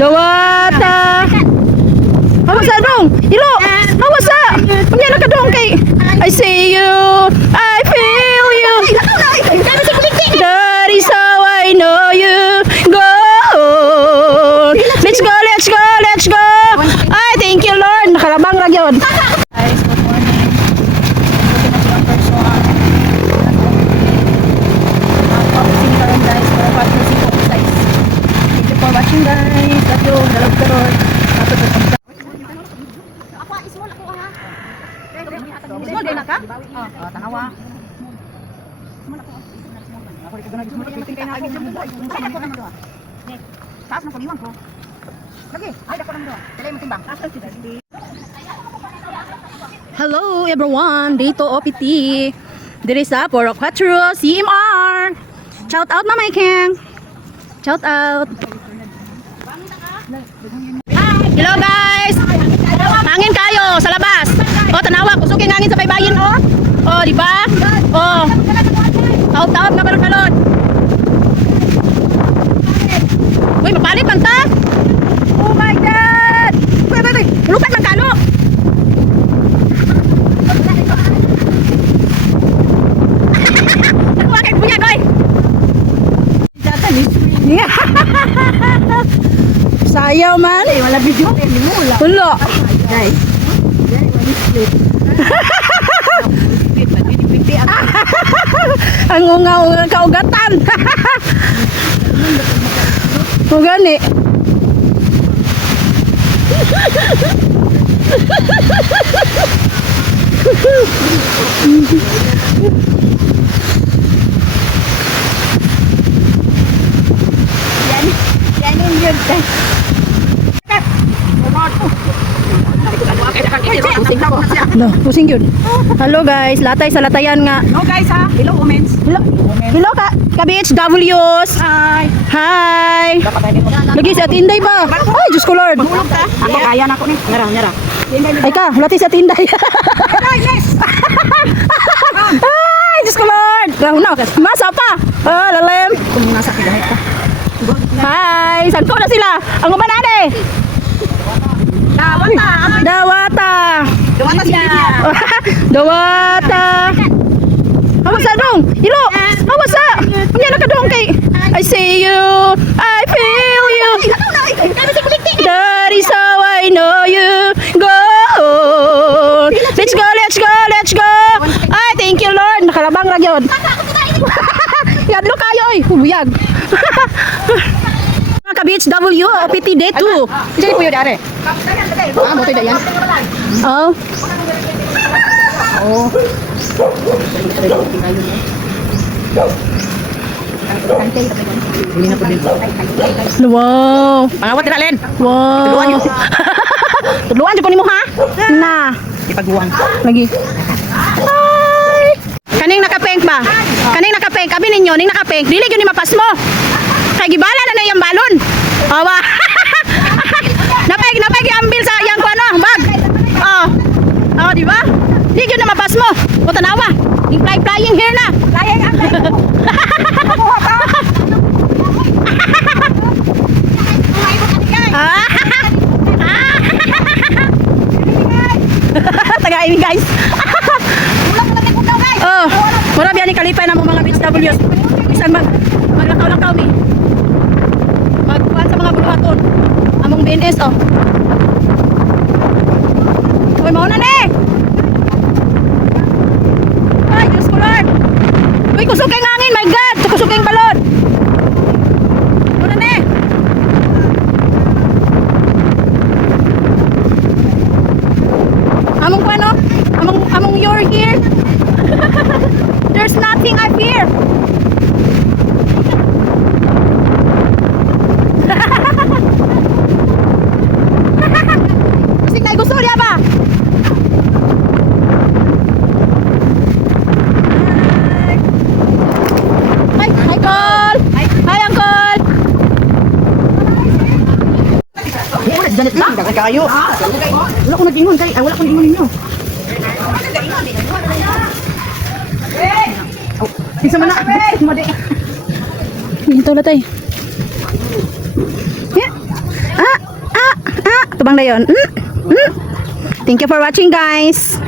Dawata. Awas sa dong. Ilo. Awas sa. Pagyan ka dong kay. I see you. I feel you. That is how I know you. Go. Let's go, let's go, let's go. Ay, thank you Lord. Nakalabang ra gyud. Guys, good morning. Focusing ka rin guys para focusing ko size. Thank you for watching guys. Love you. Dalog ka ron. Ako, ismol ako ha. Ismol din ka? Oo, tanawa. Ako rin ka ganag ismol. Tingin kayo na agad yung buhay. Taas na ko. Taas na ko, iwan ko. Lagi, ay ako lang doon. Talay mo timbang. Taas na si Daddy. Hello everyone, dito OPT. Diri sa Puro 4 CMR. Shout out Mama King. Shout out. Hello guys. Hangin kayo sa labas. Oh, tanawa, kusuking hangin sa baybayin oh. Oh, di ba? Oh. Out na balon-balon. Uy, mapalit man ta. Oh my god. Uy, lupat man kalo. Sayaw man. Ay, wala video. Wala. Wala. Guys. Ang unga-unga kaugatan. O gani. Yan yung yun. No, pusing yun. Hello guys, latay sa latayan nga. No guys ha. Hello comments. Hello ka-beach W's. Hi. Hi. Lagi sa tinday ba? Ay, Diyos ko Lord. Mahulog ka. Ako kaya na ako ni. Nyara. Ay ka, lati sa tinday. Yes. Ay, Diyos ko Lord. Rahunaw. Masa pa. Ah, lalim. Kung nasa kidahit ka. Hi, saan ko na sila? Ang umanade. Dawata. Dawata. Dawata sila. Dawata. Awas sa dong. Ilo. Awas sa. Pagyan ka dong kay. I see you. I feel you. That is how I know you. Go. Let's go, let's go, let's go. Ay, thank you Lord. Nakalabang ra gyud. Yadlo kayo oy. Buyag. Mga ka-beach W, OPT Day 2. Jadi po yun dare. Ah, mo tayo yan. Oh. Oh. Wow. Pangawat na len. Wow. Tudluan yun. Tudluan jud ko nimo ha? Na. Ipaguwang. Lagi. Hi. Kaning naka-pink ba? Kaning naka-pink. Abi ninyo, ning naka-pink. Dili gyud ni mapas mo. Kay gibala na yung balon. Awa. Napay giambil sa yang kuno, bag. Oh. Oh, di ba? Di gyud na mapas mo. O tanawa. Ning flying here na. Layang ang Tagay guys. Oh, mura biya ni kalipay na mo mga beach W's. Bisan maglakaw-lakaw mi. Magkuhan sa mga buluhaton. Among BNS oh. Uy, mauna ni. Ay, Diyos ko Lord. Uy, kusog kay ngangin, my God. Kusog kay balon. Mauna ni. Among ano? Among you're here. There's nothing I fear. Sing na gusto niya ba? Hi, Uncle. Hi, Uncle. ganit lang. Kayo. Wala ko nag-ingon kay. Wala ko nag-ingon ninyo. Isa man na. Ito na tayo. Ah! Tubang dayon. Thank you for watching, guys.